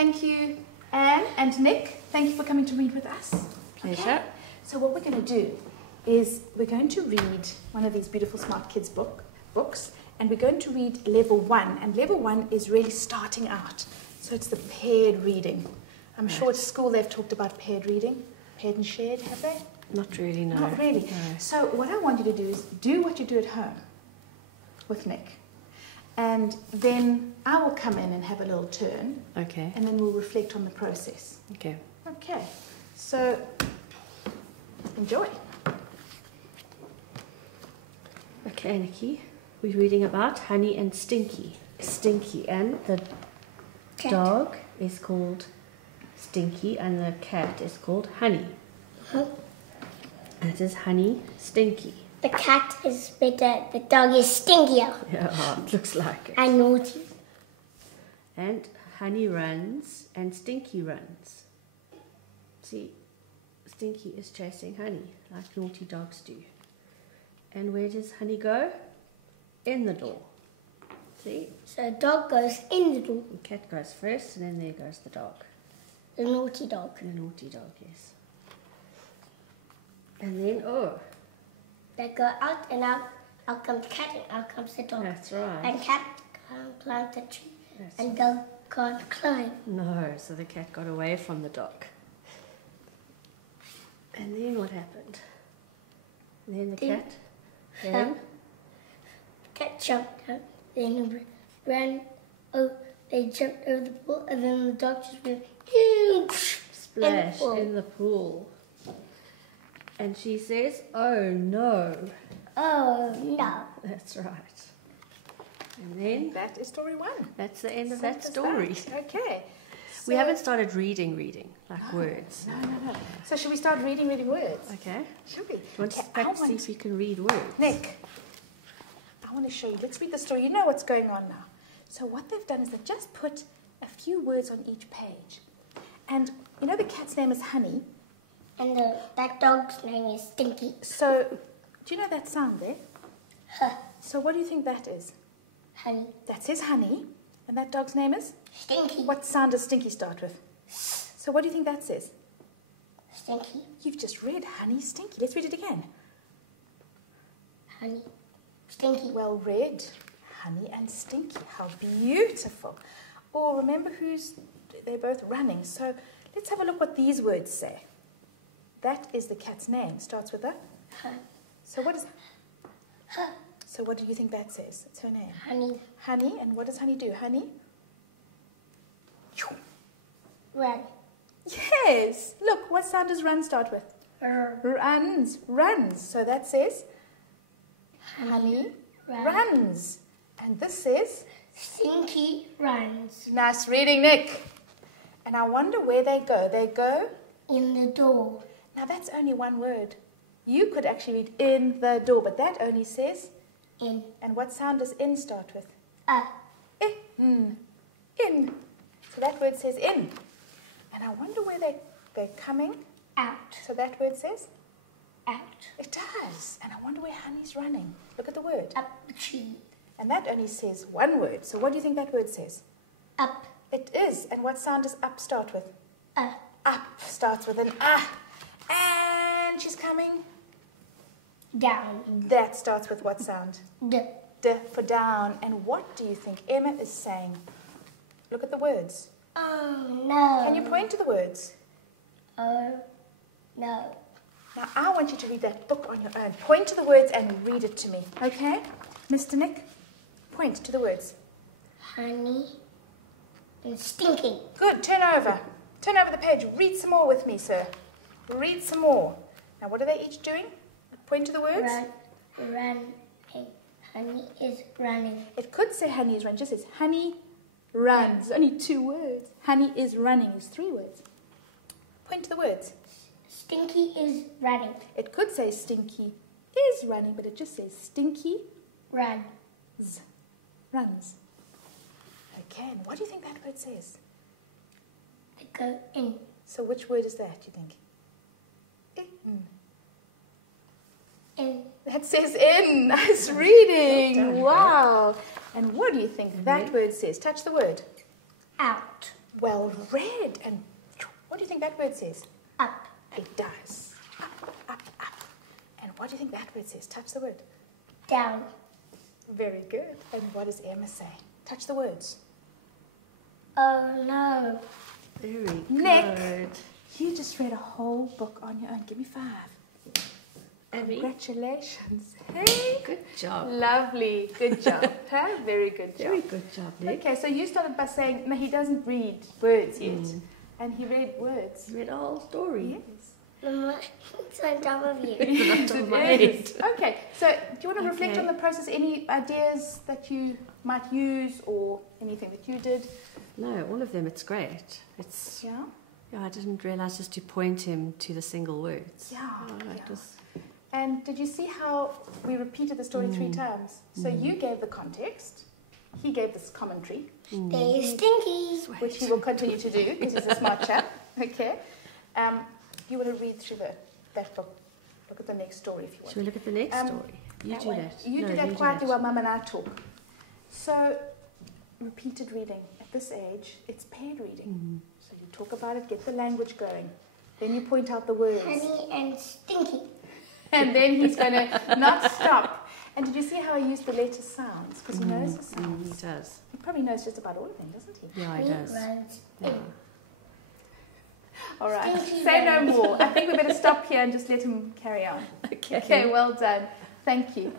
Thank you, Anne and Nick. Thank you for coming to read with us. Pleasure. Okay. So what we're going to do is we're going to read one of these beautiful Smart Kids books, and we're going to read level 1. And level 1 is really starting out. So it's the paired reading. I'm sure at school they've talked about paired reading. Paired and shared, have they? Not really, no. Not really. No. So what I want you to do is do what you do at home with Nick. And then I will come in and have a little turn. Okay. And then we'll reflect on the process. Okay. Okay. So enjoy. Okay, Nikki. We're reading about Honey and Stinky. Stinky, and the dog is called Stinky and the cat is called Honey. And it is Honey, Stinky. The cat is better, the dog is stinkier. Yeah, it looks like it. And naughty. And Honey runs and Stinky runs. See, Stinky is chasing Honey like naughty dogs do. And where does Honey go? In the door. See? So the dog goes in the door. The cat goes first and then there goes the dog. The naughty dog. The naughty dog, yes. And then, They go out and out comes cat and out comes the dog. that's right. And cat can't climb the tree. That's And dog can't climb. No, so the cat got away from the dog. And then what happened? And then the cat, then Cat jumped out, then ran. Oh, they jumped over the pool, and then the dog just went splash in the pool. And she says, "Oh no." Oh no! That's right. And then That is story 1. that's the end of Simple that as story. that. Okay. We haven't started reading like words. No. So should we start reading words? Okay. Should we? Do you want to Okay, practice see if you can read words? Nick, I want to show you. Let's read the story. You know what's going on now. So what they've done is they've just put a few words on each page. And you know the cat's name is Honey. And that dog's name is Stinky. So do you know that sound there? Huh. So what do you think that is? Honey. That says Honey. And that dog's name is? Stinky. What sound does Stinky start with? So what do you think that says? Stinky. You've just read Honey, Stinky. Let's read it again. Honey. Stinky. Well read. Honey and Stinky. How beautiful. Oh, remember they're both running. So let's have a look what these words say. That is the cat's name. Starts with a? Huh. So what is? Huh. So what do you think that says? It's her name. Honey. Honey. And what does Honey do? Honey? Run. Yes. Look, what sound does run start with? Runs. Runs. So that says Honey runs. And this says? Stinky runs. Nice reading, Nick. And I wonder where they go. They go? In the door. Now that's only one word. You could actually read in the door, but that only says? In. And what sound does in start with? In. In. So that word says in. And I wonder where they're coming. Out. So that word says? Out. It does. And I wonder where Honey's running. Look at the word. Up the tree. And that only says one word. So what do you think that word says? Up. It is. And what sound does up start with? Up starts with an ah. And she's coming. Down. That starts with what sound? D. D for down. And what do you think Emma is saying? Look at the words. Oh no. Can you point to the words? Oh no. Now I want you to read that book on your own. Point to the words and read it to me. Okay? Mr. Nick, point to the words. Honey and Stinky. Good. Turn over. Turn over the page. Read some more with me, sir. Read some more. Now what are they each doing? Point to the words. Running. Honey is running. It could say Honey is running. It just says Honey runs. Only 2 words. Honey is running is 3 words. Point to the words. Stinky is running. It could say Stinky is running, but it just says Stinky Runs. runs. Okay, and what do you think that word says? They go in. So which word is that, you think? In. In. That says in. Nice reading. Wow. And what do you think that word says? Touch the word. Out. Well read. And what do you think that word says? Up. It does. Up, up, up. And what do you think that word says? Touch the word. Down. Very good. And what does Emma say? Touch the words. Oh no. Very good. Nick. You just read a whole book on your own. Give me 5. Abby, Congratulations. Hey. good job. Lovely. Good job. Huh? Very good job. Very good job, Nick. Okay, so you started by saying, no, he doesn't read words yet. And he read words. You read a whole story. Yes. Mama, it's on top of you. It's on my It is. head. Okay, so do you want to reflect Okay. on the process? Any ideas that you might use or anything that you did? No, all of them, it's great. It's, Yeah? yeah, I didn't realise just to point him to the single words. Yeah. Oh, yeah. it was, And did you see how we repeated the story 3 times? So you gave the context, he gave this commentary, They stinky. which he will continue to do because he's a smart chap. Okay. You want to read through that book. Look at the next story if you want. shall we look at the next story? You That do one. that. You No, do that you quietly while Mum and I talk. So, repeated reading. At this age, it's paired reading. So you talk about it, get the language going. Then you point out the words. Honey and stinky. And then he's going to not stop. And did you see how he used the letter sounds? Because he knows the He sounds. does. He probably knows just about all of them, doesn't he? Yeah, he Honey does. runs Yeah. in. All right. Stinky Say no runs. more. I think we better stop here and just let him carry on. Okay. Okay, well done. Thank you.